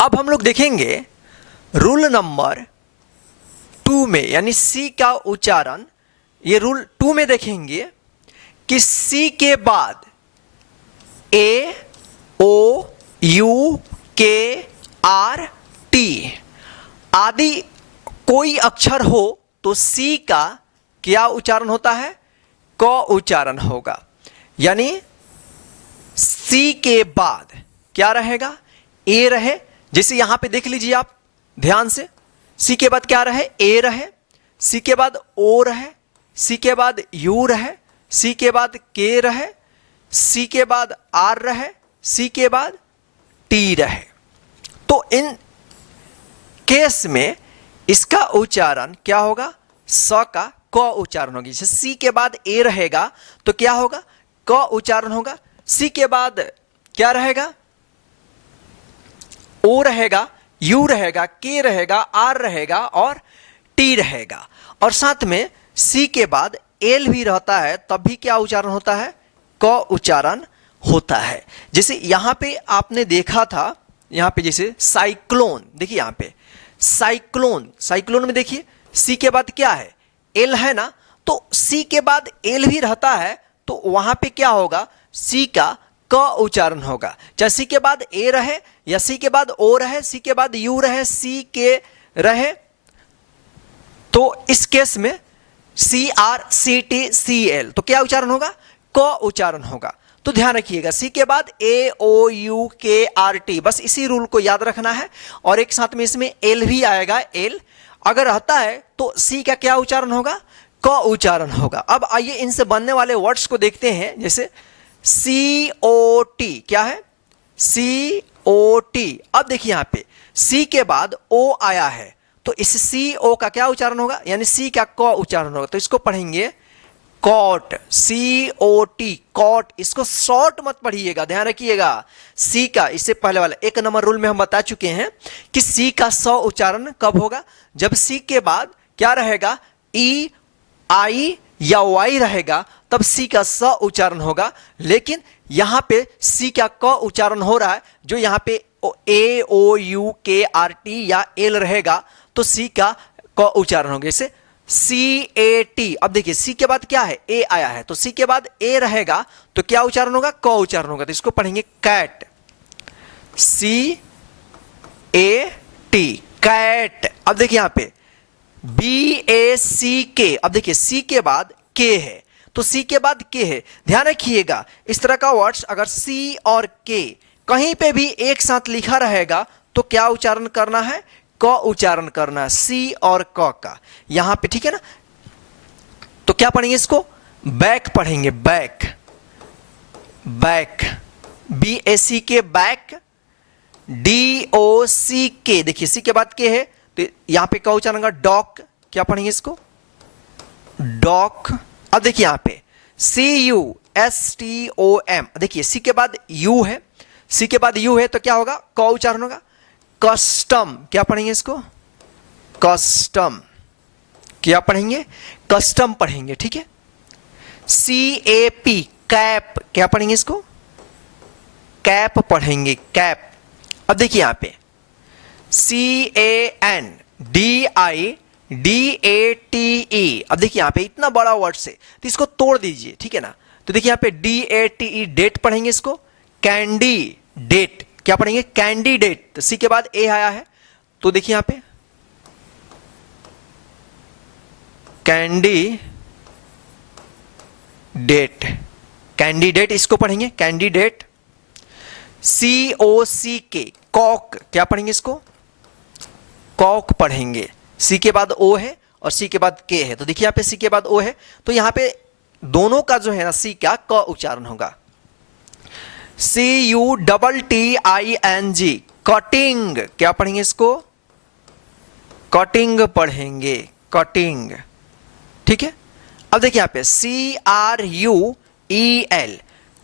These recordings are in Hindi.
अब हम लोग देखेंगे रूल नंबर 2 में, यानी सी का उच्चारण। ये रूल 2 में देखेंगे कि सी के बाद ए ओ यू के आर टी आदि कोई अक्षर हो तो सी का क्या उच्चारण होता है? क उच्चारण होगा। यानी सी के बाद क्या रहेगा? ए रहे। जैसे यहां पे देख लीजिए आप ध्यान से, सी के बाद क्या रहे? ए रहे। सी के बाद ओ रहे। सी के बाद यू रहे। सी के बाद के रहे। सी के बाद आर रहे। सी के बाद टी रहे। तो इन केस में इसका उच्चारण क्या होगा? स का क उच्चारण होगी। जैसे सी के बाद ए रहेगा तो क्या होगा? क उच्चारण होगा। सी के बाद क्या रहेगा? ओ रहेगा, यू रहेगा, के रहेगा, आर रहेगा और टी रहेगा। और साथ में सी के बाद एल भी रहता है, तब भी क्या उच्चारण होता है? क उच्चारण होता है। जैसे यहां पे आपने देखा था, यहां पे जैसे साइक्लोन, देखिए यहां पे साइक्लोन, साइक्लोन में देखिए सी के बाद क्या है? एल है ना। तो सी के बाद एल भी रहता है तो वहां पे क्या होगा? सी का क उच्चारण होगा। चाहे सी के बाद ए रहे या सी के बाद ओ रहे, सी के बाद यू रहे, सी के रहे, तो इस केस में C R C T C L, तो क्या उच्चारण होगा? क उच्चारण होगा। तो ध्यान रखिएगा, सी के बाद ए ओ यू के आर टी, बस इसी रूल को याद रखना है। और एक साथ में इसमें एल भी आएगा। एल अगर रहता है तो सी का क्या उच्चारण होगा? क उच्चारण होगा। अब आइए इनसे बनने वाले वर्ड्स को देखते हैं। जैसे सी ओ टी, क्या है? सी ओ टी। अब देखिए यहां पे सी के बाद ओ आया है तो इस सी ओ का क्या उच्चारण होगा? यानी सी का क उच्चारण होगा। तो इसको पढ़ेंगे कॉट, सी ओ टी, कॉट। इसको शॉर्ट मत पढ़िएगा, ध्यान रखिएगा। सी का इससे पहले वाला 1 नंबर रूल में हम बता चुके हैं कि सी का स उच्चारण कब होगा? जब सी के बाद क्या रहेगा? ई आई या वाई रहेगा, तब सी का स उच्चारण होगा। लेकिन यहां पे सी का क उच्चारण हो रहा है, जो यहां पे ए ओ यू के आर टी या एल रहेगा तो सी का क उच्चारण होगा। जैसे सी ए टी। अब देखिए सी के बाद क्या है? ए आया है तो सी के बाद ए रहेगा तो क्या उच्चारण होगा? क उच्चारण होगा। तो इसको पढ़ेंगे cat, C A T, cat. अब देखिए यहां पे बी ए सी के। अब देखिए सी के बाद के है तो सी के बाद के है। ध्यान रखिएगा, इस तरह का वर्ड्स अगर सी और के कहीं पे भी एक साथ लिखा रहेगा तो क्या उच्चारण करना है? क उच्चारण करना है, सी और क का यहां पे, ठीक है ना। तो क्या पढ़ेंगे इसको? बैक पढ़ेंगे, बैक, बैक, बी ए सी के, बैक, डी ओ सी के। देखिए सी के बाद के है तो यहां पे क्या उच्चारण होगा? डॉक। क्या पढ़ेंगे इसको? डॉक। अब देखिए यहां पे C U S T O M. देखिए सी के बाद यू है, सी के बाद यू है तो क्या होगा? क उच्चारण होगा। कस्टम। क्या पढ़ेंगे इसको? कस्टम। क्या पढ़ेंगे? कस्टम पढ़ेंगे, ठीक है। सी ए पी, कैप। क्या पढ़ेंगे इसको? कैप पढ़ेंगे, कैप। अब देखिए यहां पे C A N D I D A T E. अब देखिए यहां पे इतना बड़ा वर्ड से तो इसको तोड़ दीजिए, ठीक है ना। तो देखिए यहां पे D A T E, date पढ़ेंगे इसको। Candy date. क्या पढ़ेंगे? कैंडिडेट। तो सी के बाद ए आया है तो देखिए यहां पे कैंडी डेट, कैंडिडेट, इसको पढ़ेंगे कैंडिडेट। सी ओ सी के, कॉक। क्या पढ़ेंगे इसको? कॉक पढ़ेंगे। सी के बाद ओ है और सी के बाद के है तो देखिए यहां पे सी के बाद ओ है तो यहां पे दोनों का जो है ना सी का क उच्चारण होगा। C U double T I N G, cutting. क्या पढ़ेंगे इसको? कटिंग पढ़ेंगे, कटिंग, ठीक है। अब देखिए यहां पे C R U E L,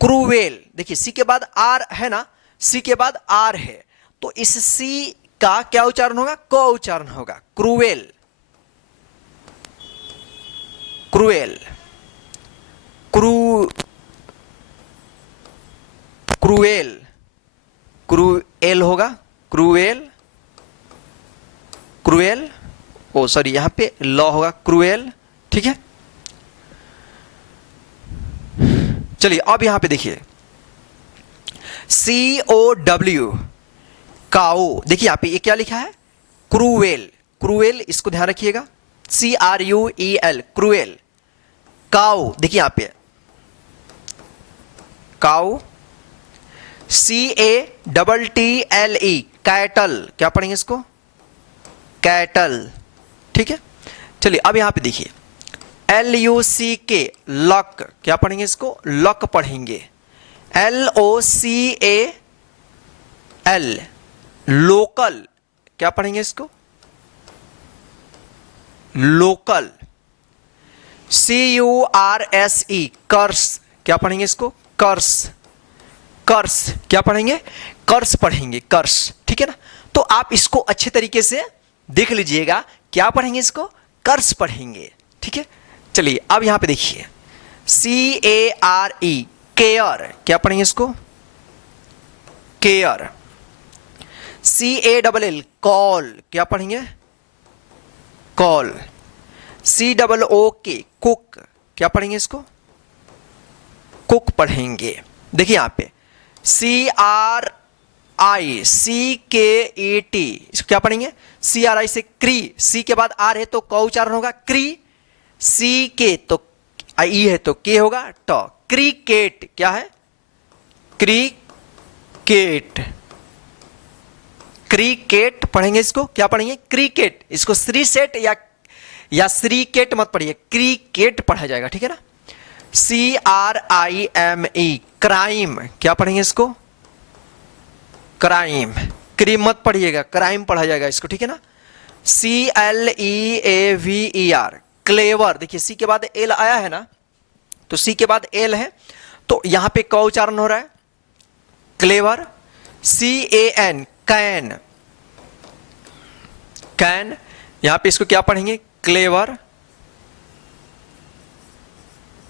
cruel. देखिए सी के बाद आर है ना, सी के बाद आर है तो इस सी का क्या उच्चारण होगा? क उच्चारण होगा। क्रूवेल, क्रूएल, क्रूएल, क्रूएल होगा। क्रूएल, क्रूएल, ओ सॉरी यहां पे लॉ होगा क्रूएल, ठीक है। चलिए अब यहां पे देखिए COW, काओ, देखिए यहां पे ये क्या लिखा है, क्रूएल, क्रूएल, इसको ध्यान रखिएगा, CRUEL, क्रूएल। काओ, देखिए यहां पे काओ, CATTLE, कैटल, क्या पढ़ेंगे इसको, कैटल, ठीक है। चलिए अब यहां पे देखिए LUCK, लक, क्या पढ़ेंगे इसको, लक पढ़ेंगे। LOCAL, लोकल, क्या पढ़ेंगे इसको, लोकल। CURSE, कर्स, क्या पढ़ेंगे इसको, कर्स, कर्स, क्या पढ़ेंगे, कर्स पढ़ेंगे, कर्स, ठीक है ना। तो आप इसको अच्छे तरीके से देख लीजिएगा, क्या पढ़ेंगे इसको, कर्स पढ़ेंगे, ठीक है। चलिए अब यहां पे देखिए CARE, केयर, क्या पढ़ेंगे इसको, केयर। CALL, कॉल, क्या पढ़ेंगे, कॉल। COOK, कुक, क्या पढ़ेंगे इसको, कुक पढ़ेंगे। देखिए यहां पे CRICKET, इसको क्या पढ़ेंगे, CRI से क्री, सी के बाद आर है तो क उच्चारण होगा क्री, सी के तो आई है तो के होगा ट, क्रिकेट, क्या है, क्रिकेट, क्रिकेट पढ़ेंगे इसको, क्या पढ़ेंगे, क्रिकेट, इसको श्री सेट या श्रीकेट मत पढ़िए, क्रिकेट पढ़ा जाएगा, ठीक है ना। CRIME, क्राइम, क्या पढ़ेंगे इसको, क्राइम, क्रीम मत पढ़िएगा, क्राइम पढ़ा जाएगा इसको, ठीक है ना। CLEAVER, क्लेवर, देखिए सी के बाद एल आया है ना, तो सी के बाद एल है तो यहां पे क उच्चारण हो रहा है, क्लेवर। CAN, कैन, कैन, यहां पे इसको क्या पढ़ेंगे, क्लेवर,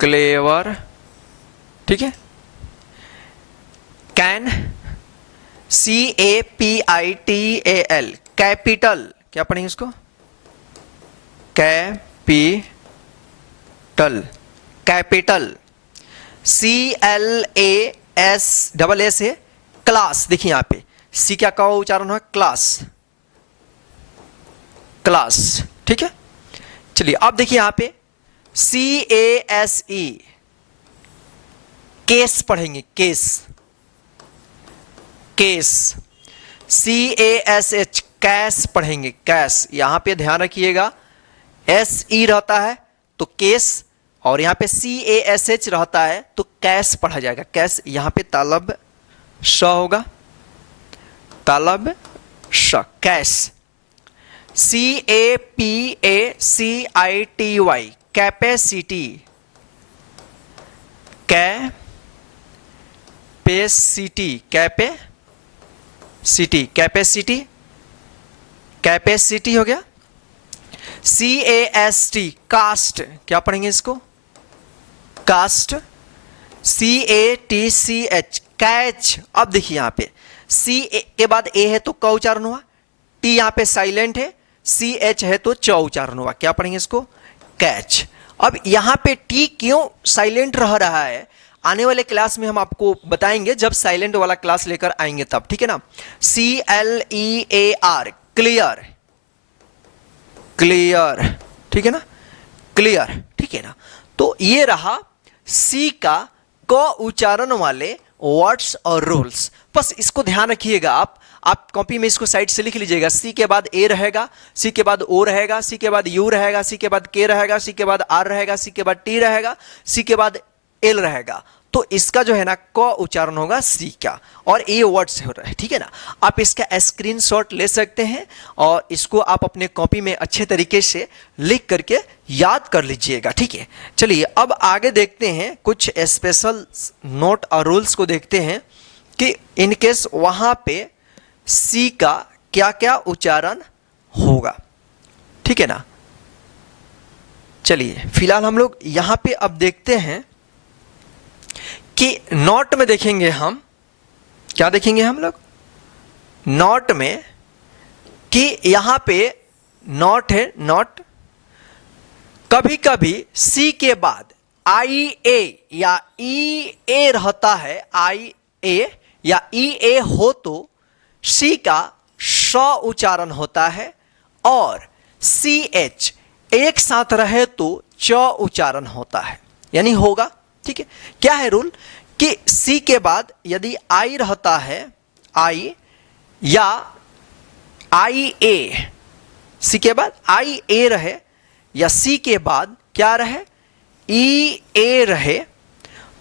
क्लेवर, ठीक है। कैन, CAPITAL, कैपिटल, क्या पढ़ेंगे इसको, कैपिटल, कैपिटल। CLAS है, क्लास, देखिए यहां पे सी क्या का उच्चारण है, क्लास, क्लास, ठीक है। चलिए अब देखिए यहां पे CASE, केस पढ़ेंगे, केस, केस। CASH, कैश पढ़ेंगे, कैश, यहां पे ध्यान रखिएगा SE रहता है तो केस, और यहां पे CASH रहता है तो कैश पढ़ा जाएगा, कैश। यहां पे तालब श होगा, तालब श, cash. CAPACITY, capacity, capacity, capacity, capacity, capacity हो गया। CAST, कास्ट, क्या पढ़ेंगे इसको, कास्ट। CATCH, catch. अब देखिए यहां पे C के बाद ए है तो क उच्चारण हुआ, टी यहां पे साइलेंट है, CH है तो च उच्चारण हुआ, क्या पढ़ेंगे इसको, कैच। अब यहां पे टी क्यों साइलेंट रह रहा है, आने वाले क्लास में हम आपको बताएंगे, जब साइलेंट वाला क्लास लेकर आएंगे तब, ठीक है ना। CLEAR, क्लियर, क्लियर, ठीक है ना, क्लियर, ठीक है ना। तो ये रहा सी का क उच्चारण वाले वर्ड्स और रूल्स, बस इसको ध्यान रखिएगा। आप कॉपी में इसको साइड से लिख लीजिएगा, सी के बाद ए रहेगा, सी के बाद ओ रहेगा, सी के बाद यू रहेगा, सी के बाद के रहेगा, सी के बाद आर रहेगा, सी के बाद टी रहेगा, सी के बाद एल रहेगा। तो इसका जो है ना क उच्चारण होगा सी का, और ए वर्ड से हो रहा है, ठीक है ना। आप इसका स्क्रीनशॉट ले सकते हैं और इसको आप अपने कॉपी में अच्छे तरीके से लिख करके याद कर लीजिएगा, ठीक है। चलिए अब आगे देखते हैं, कुछ स्पेशल नोट और रूल्स को देखते हैं कि इनकेस वहां पे सी का क्या क्या उच्चारण होगा, ठीक है ना। चलिए फिलहाल हम लोग यहां पे अब देखते हैं कि नोट में देखेंगे हम, क्या देखेंगे हम लोग, नॉट में कि यहां पे नॉट है, नॉट, कभी कभी सी के बाद आई ए या ई ए रहता है, आई ए या ई ए हो तो सी का श उच्चारण होता है, और सी एच एक साथ रहे तो च उच्चारण होता है, यानी होगा। ठीक है, क्या है रूल कि सी के बाद यदि आई रहता है, आई या आई ए, सी के बाद आई ए रहे या सी के बाद क्या रहे, ई ए रहे,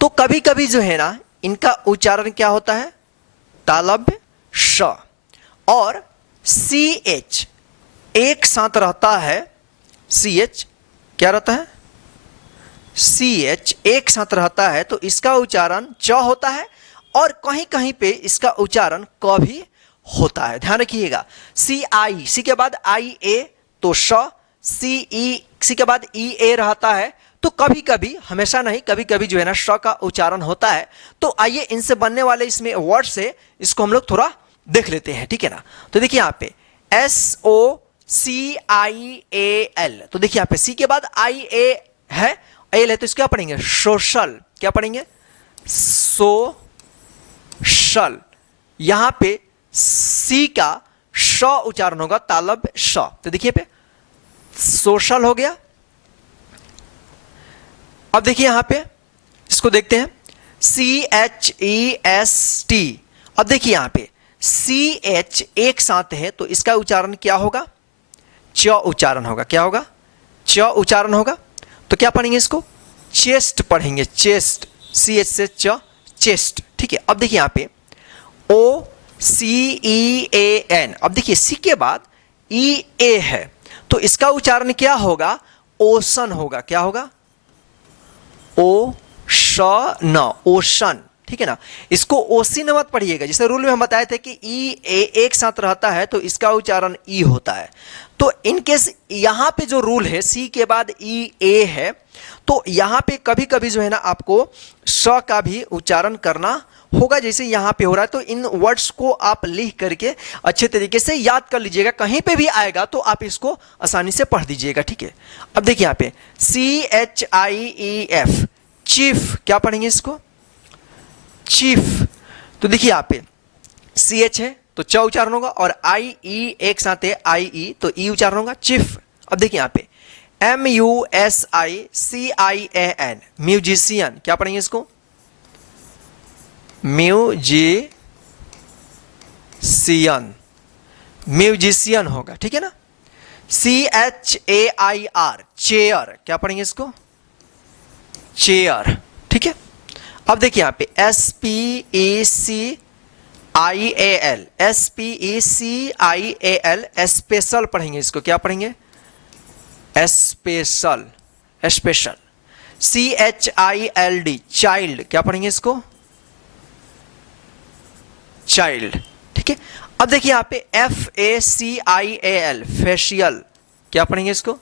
तो कभी कभी जो है ना इनका उच्चारण क्या होता है, तालव्य श, और सी एच एक साथ रहता है, सी एच क्या रहता है, सी एच एक साथ रहता है तो इसका उच्चारण च होता है, और कहीं कहीं पे इसका उच्चारण क भी होता है। ध्यान रखिएगा, सी आई, सी के बाद आई ए तो श, सी ई, सी के बाद ई ए रहता है तो कभी कभी, हमेशा नहीं, कभी कभी जो है ना श का उच्चारण होता है। तो आइए इनसे बनने वाले इसमें वर्ड से इसको हम लोग थोड़ा देख लेते हैं, ठीक है ना। तो देखिए यहाँ पे S O C I A L, तो देखिए यहाँ पे सी के बाद आई ए है, एल है, तो इसको क्या पढ़ेंगे, सोशल, क्या पढ़ेंगे, सोशल। यहां पे सी का श उच्चारण होगा, तालव्य श, तो देखिए पे सोशल हो गया। अब देखिए यहां पे इसको देखते हैं, C H E S T. अब देखिए यहां पे सी एच एक साथ है तो इसका उच्चारण क्या होगा, च उच्चारण होगा, क्या होगा, च उच्चारण होगा। तो क्या पढ़ेंगे इसको, चेस्ट पढ़ेंगे, चेस्ट, सी एच से च, चेस्ट। ठीक है, अब देखिए यहां पे ओ सी ई ए एन, अब देखिए सी के बाद ई ए है तो इसका उच्चारण क्या होगा, ओशन होगा, क्या होगा, ओ श न, ओशन। ठीक है ना, इसको ओसिन मत पढ़िएगा, जैसे रूल में हम बताए थे कि ई ए एक साथ रहता है तो इसका उच्चारण ई होता है। तो इनकेस यहां पे जो रूल है सी के बाद ई ए है तो यहां पे कभी कभी जो है ना आपको स का भी उच्चारण करना होगा, जैसे यहां पे हो रहा है। तो इन वर्ड्स को आप लिख करके अच्छे तरीके से याद कर लीजिएगा, कहीं पे भी आएगा तो आप इसको आसानी से पढ़ दीजिएगा। ठीक है, अब देखिए यहां पे C H I E F, chief, क्या पढ़ेंगे इसको, चीफ। तो देखिए यहां पे सी एच है तो च उच्चारण होगा, और आई ई एक साथ है, आई ई तो ई उच्चारण होगा, चीफ। अब देखिए यहां पे M U S I C I A N, musician, क्या पढ़ेंगे इसको, म्यूजिशियन, म्यूजिशियन होगा। ठीक है ना, ची H A I R, chair, क्या पढ़ेंगे इसको, चेयर। ठीक है, अब देखिए यहां पे S P E C I A L, S P E C I A L, special पढ़ेंगे इसको, क्या पढ़ेंगे, special, special. C H I L D, child, क्या पढ़ेंगे इसको, चाइल्ड। ठीक है, अब देखिए यहां पे F A C I A L, facial, क्या पढ़ेंगे इसको,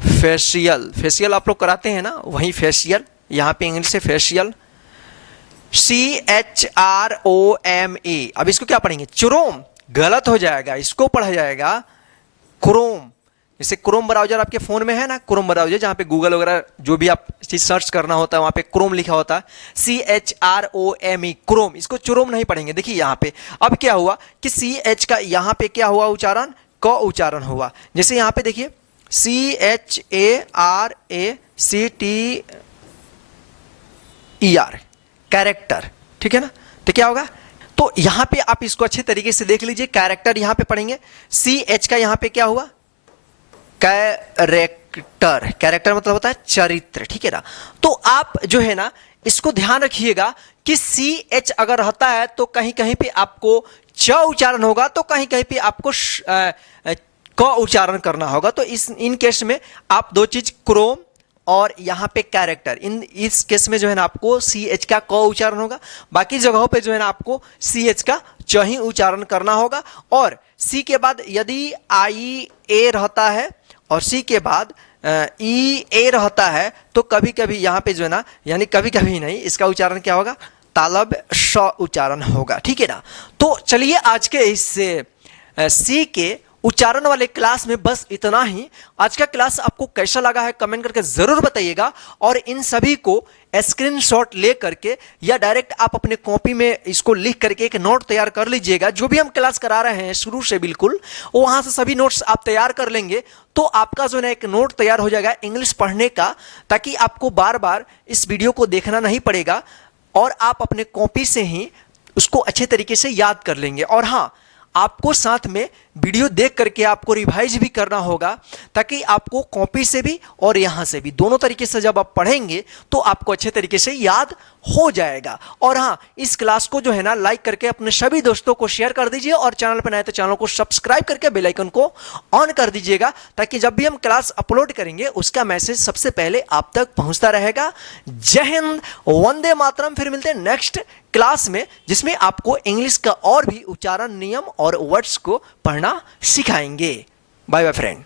फेशियल, फेशियल आप लोग कराते हैं ना, वही फेशियल, यहां पे इंग्लिश से facial. C H R O M A, अब इसको क्या पढ़ेंगे, क्रोम, गलत हो जाएगा, इसको पढ़ा जाएगा क्रोम। जैसे क्रोम ब्राउजर आपके फोन में है ना, क्रोम ब्राउजर जहां पे गूगल वगैरह जो भी आप चीज सर्च करना होता है वहां पे क्रोम लिखा होता है, C H R O M E, chrome, इसको चुरोम नहीं पढ़ेंगे। देखिए यहां पे अब क्या हुआ कि सी एच का यहां पे क्या हुआ उच्चारण, क उच्चारण हुआ। जैसे यहां पे देखिए C H A R A C T E R, character. ठीक है ना, तो क्या होगा, तो यहां पे आप इसको अच्छे तरीके से देख लीजिए, कैरेक्टर यहां पे पढ़ेंगे, सी एच का यहां पे क्या हुआ, कैरेक्टर, कैरेक्टर मतलब होता है चरित्र। ठीक है ना, तो आप जो है ना इसको ध्यान रखिएगा कि सी एच अगर रहता है तो कहीं कहीं पे आपको च उच्चारण होगा, तो कहीं कहीं पे आपको क उच्चारण करना होगा। तो इन केस में आप दो चीज, क्रोम और यहां पे कैरेक्टर, इस केस में जो है ना आपको सी एच का क उच्चारण होगा, बाकी जगहों पे जो है ना आपको सी एच का च ही उच्चारण करना होगा। और सी के बाद यदि आई ए रहता है और सी के बाद ई ए रहता है तो कभी कभी यहां पे जो है ना, यानी कभी कभी नहीं, इसका उच्चारण क्या होगा, तालब श उच्चारण होगा, ठीक है ना। तो चलिए आज के इस सी के उच्चारण वाले क्लास में बस इतना ही। आज का क्लास आपको कैसा लगा है कमेंट करके जरूर बताइएगा, और इन सभी को स्क्रीनशॉट ले करके या डायरेक्ट आप अपने कॉपी में इसको लिख करके एक नोट तैयार कर लीजिएगा। जो भी हम क्लास करा रहे हैं शुरू से बिल्कुल वहां से सभी नोट्स आप तैयार कर लेंगे तो आपका जो है एक नोट तैयार हो जाएगा इंग्लिश पढ़ने का, ताकि आपको बार बार इस वीडियो को देखना नहीं पड़ेगा और आप अपने कॉपी से ही उसको अच्छे तरीके से याद कर लेंगे। और हाँ, आपको साथ में वीडियो देख करके आपको रिवाइज भी करना होगा, ताकि आपको कॉपी से भी और यहाँ से भी दोनों तरीके से जब आप पढ़ेंगे तो आपको अच्छे तरीके से याद हो जाएगा। और हाँ, इस क्लास को जो है ना लाइक करके अपने सभी दोस्तों को शेयर कर दीजिए, और चैनल पर नए तो चैनल को सब्सक्राइब करके बेल आइकन को ऑन कर दीजिएगा, ताकि जब भी हम क्लास अपलोड करेंगे उसका मैसेज सबसे पहले आप तक पहुंचता रहेगा। जय हिंद, वंदे मातरम। फिर मिलते हैं नेक्स्ट क्लास में, जिसमें आपको इंग्लिश का और भी उच्चारण नियम और वर्ड्स को पढ़ना सिखाएंगे। Bye bye friend.